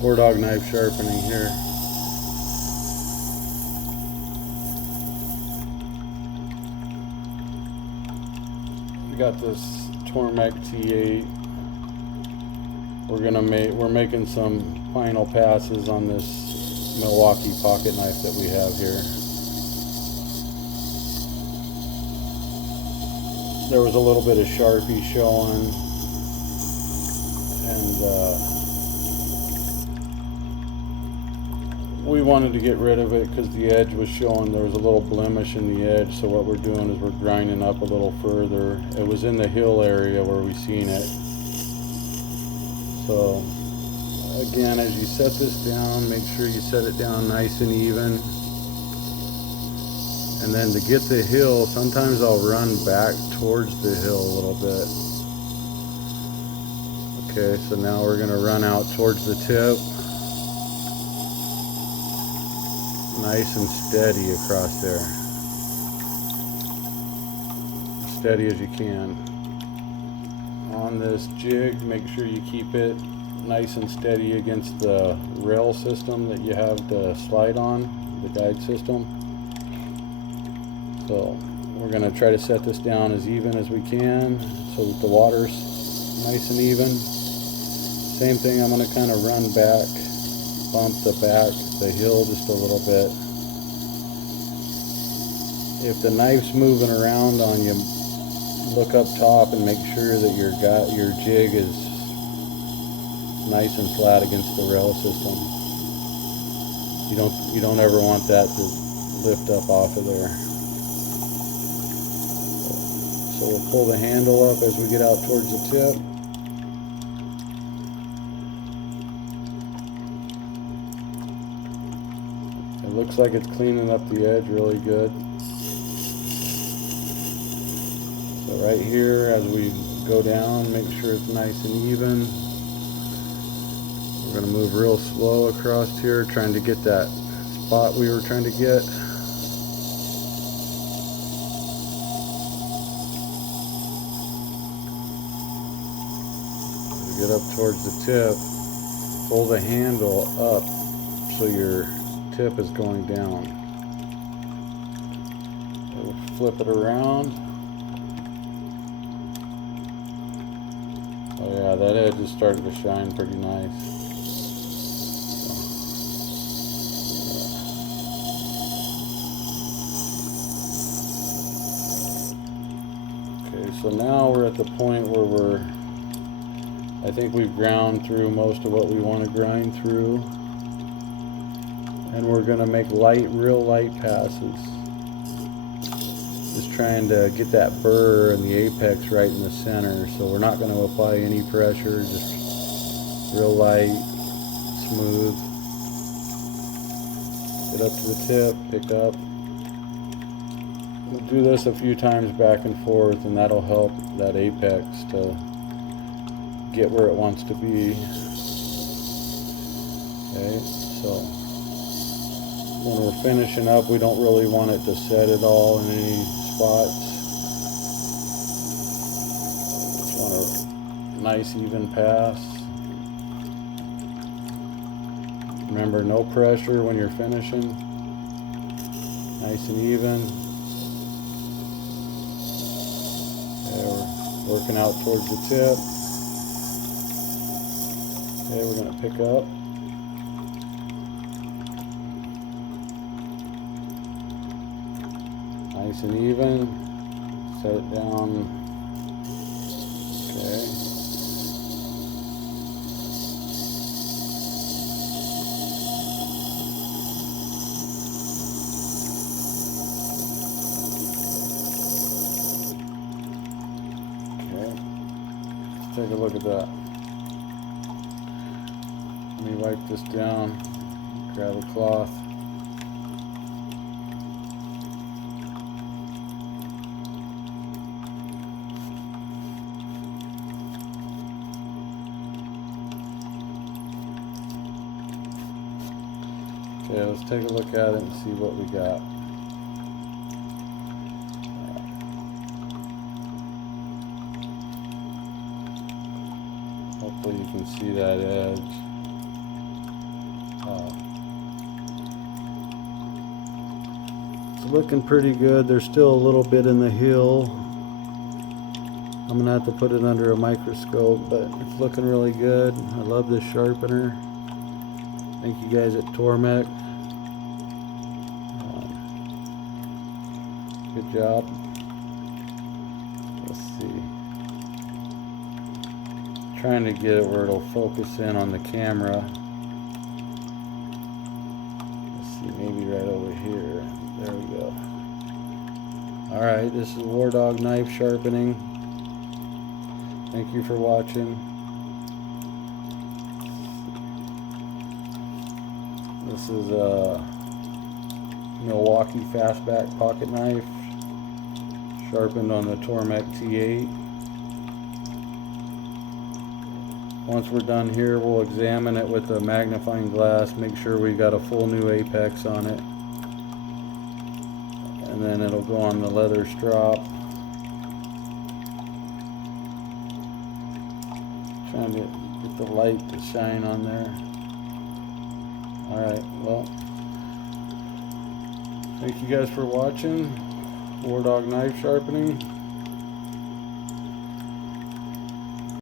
Boar dog knife sharpening here. We got this Tormek T8. We're making some final passes on this Milwaukee pocket knife that we have here. There was a little bit of Sharpie showing, and we wanted to get rid of it because the edge was showing there was a little blemish in the edge. So what we're doing is we're grinding up a little further. It was in the hill area where we seen it. So again, as you set this down, make sure you set it down nice and even. And then to get the hill, sometimes I'll run back towards the hill a little bit. Okay, so now we're going to run out towards the tip. Nice and steady across there. Steady as you can. On this jig, make sure you keep it nice and steady against the rail system that you have to slide on, the guide system. So we're going to try to set this down as even as we can so that the water's nice and even. Same thing, I'm going to kind of run back, bump the hill just a little bit. If the knife's moving around on you, look up top and make sure that your jig is nice and flat against the rail system. You don't ever want that to lift up off of there. So we'll pull the handle up as we get out towards the tip. It looks like it's cleaning up the edge really good. So right here, as we go down, make sure it's nice and even. We're going to move real slow across here, trying to get that spot we were trying to get. Get up towards the tip, pull the handle up so your tip is going down. We'll flip it around. Oh yeah, that edge is starting to shine pretty nice. Okay, so now we're at the point where I think we've ground through most of what we want to grind through, and we're going to make real light passes. Just trying to get that burr and the apex right in the center, so we're not going to apply any pressure, just real light, smooth. Get up to the tip, pick up. We'll do this a few times back and forth, and that'll help that apex to get where it wants to be. Okay, so when we're finishing up, we don't really want it to set at all in any spots. Just want a nice even pass. Remember, no pressure when you're finishing. Nice and even. Okay, we're working out towards the tip. Okay, we're going to pick up. Nice and even. Set it down. Okay. Okay. Let's take a look at that. Let me wipe this down, grab a cloth. Okay, let's take a look at it and see what we got. Hopefully you can see that edge. looking pretty good. There's still a little bit in the heel. I'm gonna have to put it under a microscope, but it's looking really good. I love this sharpener. Thank you guys at Tormek. Good job. Let's see. Trying to get it where it'll focus in on the camera. Let's see, maybe right over here. There we go. Alright, this is War Dog knife sharpening. Thank you for watching. This is a Milwaukee fastback pocket knife, sharpened on the Tormek T8. Once we're done here, we'll examine it with a magnifying glass, make sure we've got a full new apex on it, and then it'll go on the leather strop. Trying to get the light to shine on there. Alright, well, thank you guys for watching. War Dog knife sharpening.